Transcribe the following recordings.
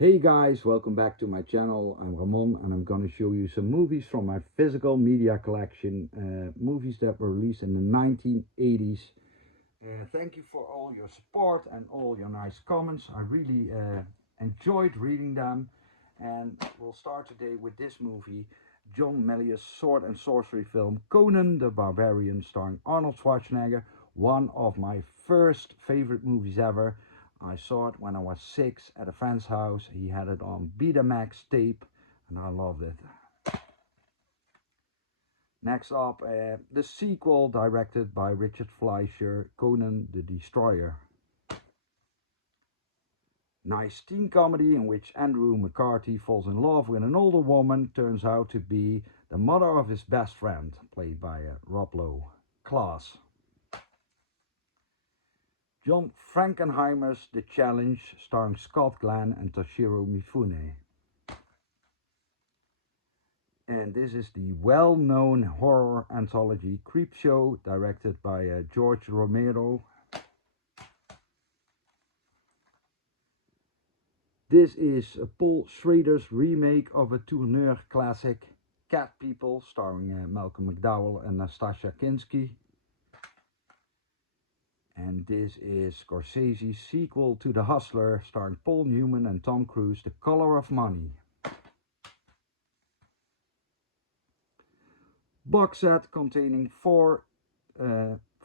Hey guys, welcome back to my channel. I'm Ramon and I'm going to show you some movies from my physical media collection. Movies that were released in the 1980s. Thank you for all your support and all your nice comments. I really enjoyed reading them. And we'll start today with this movie, John Milius' sword and sorcery film Conan the Barbarian, starring Arnold Schwarzenegger. One of my first favorite movies ever. I saw it when I was 6 at a friend's house. He had it on Betamax tape and I loved it. Next up, the sequel directed by Richard Fleischer, Conan the Destroyer. Nice teen comedy in which Andrew McCarthy falls in love with an older woman, turns out to be the mother of his best friend, played by Rob Lowe. Class. John Frankenheimer's The Challenge, starring Scott Glenn and Toshiro Mifune. And this is the well-known horror anthology Creepshow, directed by George Romero. This is Paul Schrader's remake of a Tourneur classic, Cat People, starring Malcolm McDowell and Nastassja Kinski. And this is Scorsese's sequel to The Hustler, starring Paul Newman and Tom Cruise, The Color of Money. Box set containing four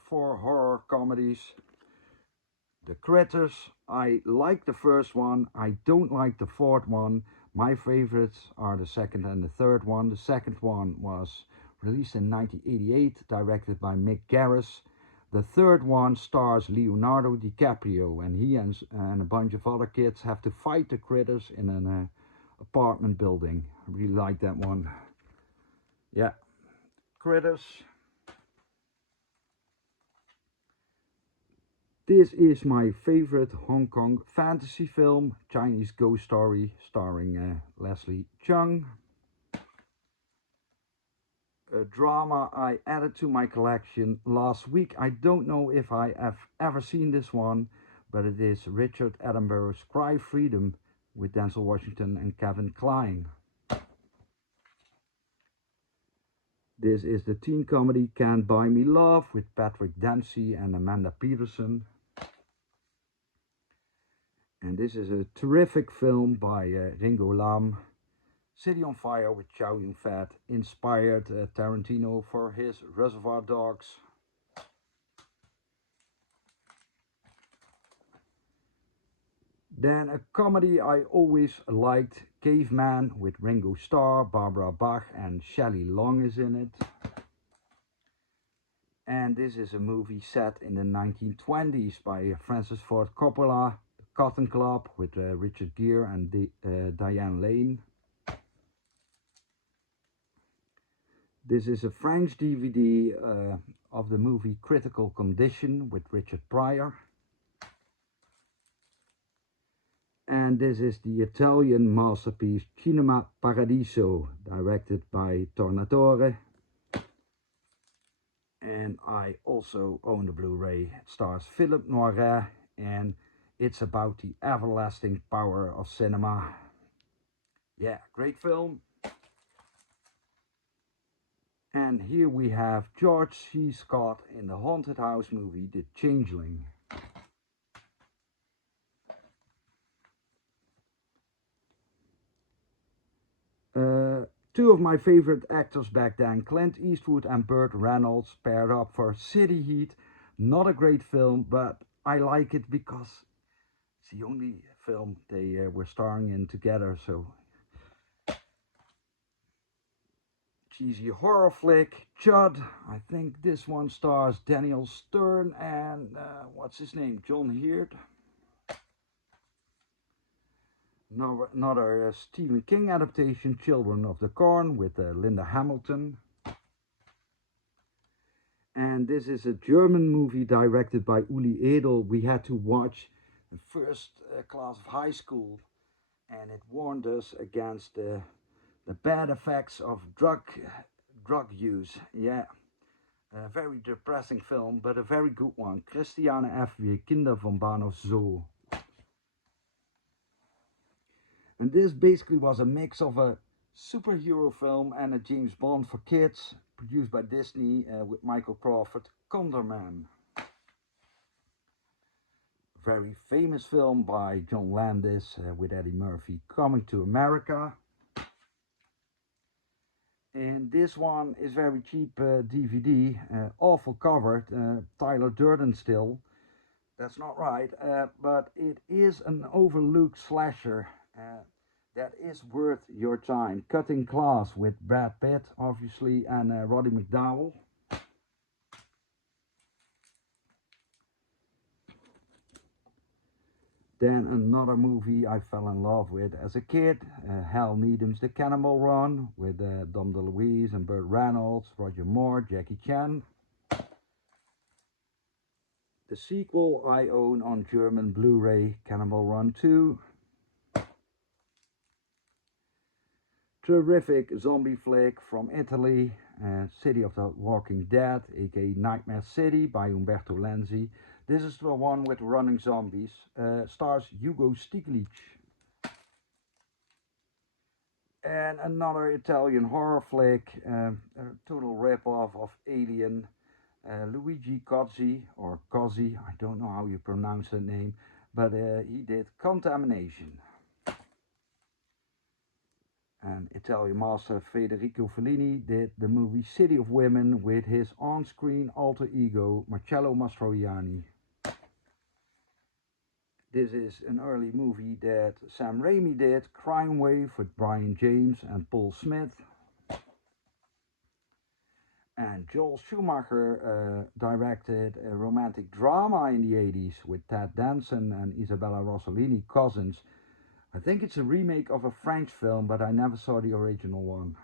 horror comedies. The Critters, I like the first one, I don't like the fourth one. My favorites are the second and the third one. The second one was released in 1988, directed by Mick Garris. The third one stars Leonardo DiCaprio, and he and a bunch of other kids have to fight the critters in an apartment building. I really like that one. Yeah, Critters. This is my favorite Hong Kong fantasy film, Chinese Ghost Story, starring Leslie Cheung. A drama I added to my collection last week. I don't know if I have ever seen this one, but it is Richard Attenborough's Cry Freedom with Denzel Washington and Kevin Kline. This is the teen comedy Can't Buy Me Love with Patrick Dempsey and Amanda Peterson. And this is a terrific film by Ringo Lam. City on Fire with Chow Yun-fat inspired Tarantino for his Reservoir Dogs. Then a comedy I always liked, Caveman with Ringo Starr, Barbara Bach and Shelley Long is in it. And this is a movie set in the 1920s by Francis Ford Coppola, The Cotton Club with Richard Gere and Diane Lane. This is a French DVD of the movie Critical Condition with Richard Pryor. And this is the Italian masterpiece Cinema Paradiso, directed by Tornatore. And I also own the Blu-ray. It stars Philippe Noiret and it's about the everlasting power of cinema. Yeah, great film. And here we have George C. Scott in the haunted house movie The Changeling. Two of my favorite actors back then, Clint Eastwood and Burt Reynolds, paired up for City Heat. Not a great film, but I like it because it's the only film they were starring in together. So cheesy horror flick, Chud. I think this one stars Daniel Stern and what's his name, John Heard. Another Stephen King adaptation, Children of the Corn with Linda Hamilton. And this is a German movie directed by Uli Edel. We had to watch the first class of high school, and it warned us against the bad effects of drug use. Yeah, a very depressing film, but a very good one. Christiane F. Wir Kinder vom Bahnhof Zoo. And this basically was a mix of a superhero film and a James Bond for kids, produced by Disney with Michael Crawford, Condorman. Very famous film by John Landis with Eddie Murphy, Coming to America. And this one is very cheap DVD, awful cover, Tyler Durden still. That's not right, but it is an overlooked slasher that is worth your time. Cutting Class with Brad Pitt, obviously, and Roddy McDowell. Then another movie I fell in love with as a kid, Hal Needham's The Cannonball Run with Dom DeLuise and Burt Reynolds, Roger Moore, Jackie Chan. The sequel I own on German Blu-ray, Cannonball Run 2. Terrific zombie flick from Italy, City of the Walking Dead, aka Nightmare City by Umberto Lenzi. This is the one with running zombies. Stars Hugo Stiglitz. And another Italian horror flick, a total rip-off of Alien. Luigi Cozzi, or Cozzi, I don't know how you pronounce that name, but he did Contamination. And Italian master Federico Fellini did the movie City of Women with his on-screen alter ego Marcello Mastroianni. This is an early movie that Sam Raimi did, Crime Wave with Brian James and Paul Smith. And Joel Schumacher directed a romantic drama in the 80s with Ted Danson and Isabella Rossellini, cousins. I think it's a remake of a French film, but I never saw the original one.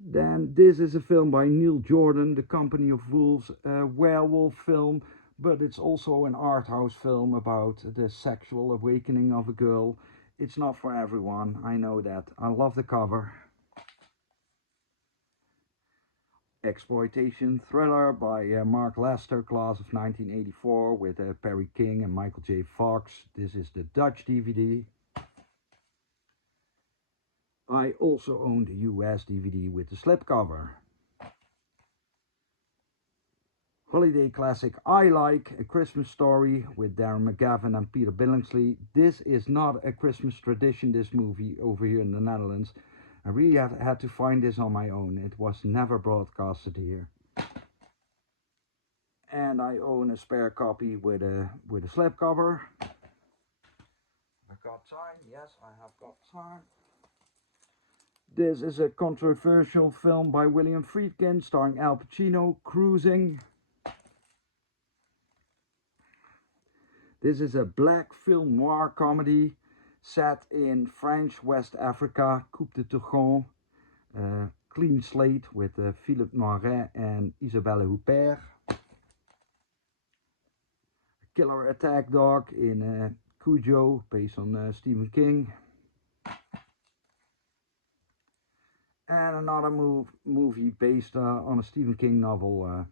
Then this is a film by Neil Jordan, The Company of Wolves, a werewolf film, but it's also an art house film about the sexual awakening of a girl. It's not for everyone, I know that. I love the cover. Exploitation thriller by Mark Lester, class of 1984, with Perry King and Michael J. Fox. This is the Dutch DVD. I also own the US DVD with the slipcover. Holiday classic I Like, A Christmas Story with Darren McGavin and Peter Billingsley. This is not a Christmas tradition, this movie over here in the Netherlands. I really had to find this on my own. It was never broadcasted here. And I own a spare copy with a slipcover. I've got time, yes, I have got time. This is a controversial film by William Friedkin starring Al Pacino, Cruising. This is a black film noir comedy set in French West Africa, Coupe de Turgon, clean slate with Philippe Noiret and Isabelle Huppert. Killer Attack Dog in Cujo, based on Stephen King. And another movie based on a Stephen King novel,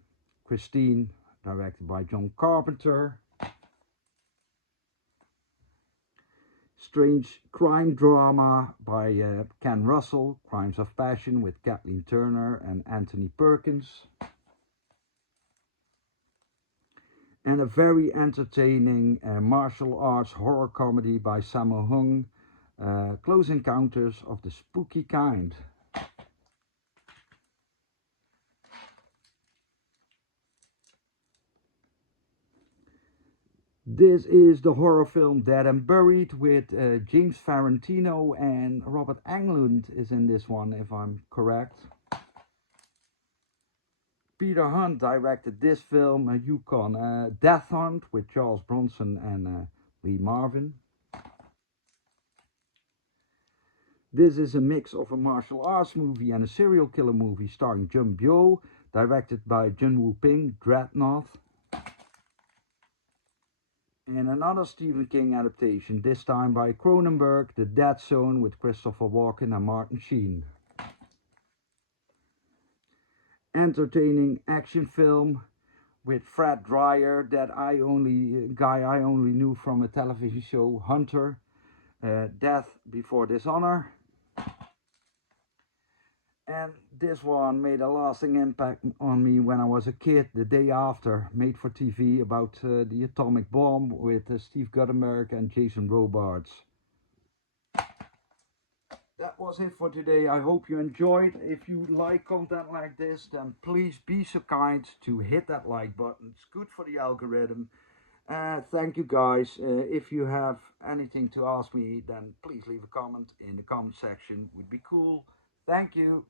Christine, directed by John Carpenter. Strange crime drama by Ken Russell, Crimes of Passion with Kathleen Turner and Anthony Perkins. And a very entertaining martial arts horror comedy by Sammo Hung, Close Encounters of the Spooky Kind. This is the horror film Dead and Buried with James Farentino, and Robert Englund is in this one, if I'm correct. Peter Hunt directed this film, Yukon. Death Hunt with Charles Bronson and Lee Marvin. This is a mix of a martial arts movie and a serial killer movie starring Jun Bio, directed by Jun Woo Ping, Dreadnought. And another Stephen King adaptation, this time by Cronenberg, The Dead Zone with Christopher Walken and Martin Sheen. Entertaining action film with Fred Dryer, that guy I only knew from a television show, Hunter, Death Before Dishonor. And this one made a lasting impact on me when I was a kid, The Day After, made for TV, about the atomic bomb, with Steve Guttenberg and Jason Robards. That was it for today. I hope you enjoyed. If you like content like this, then please be so kind to hit that like button. It's good for the algorithm. Thank you guys. If you have anything to ask me, then please leave a comment in the comment section. Would be cool. Thank you.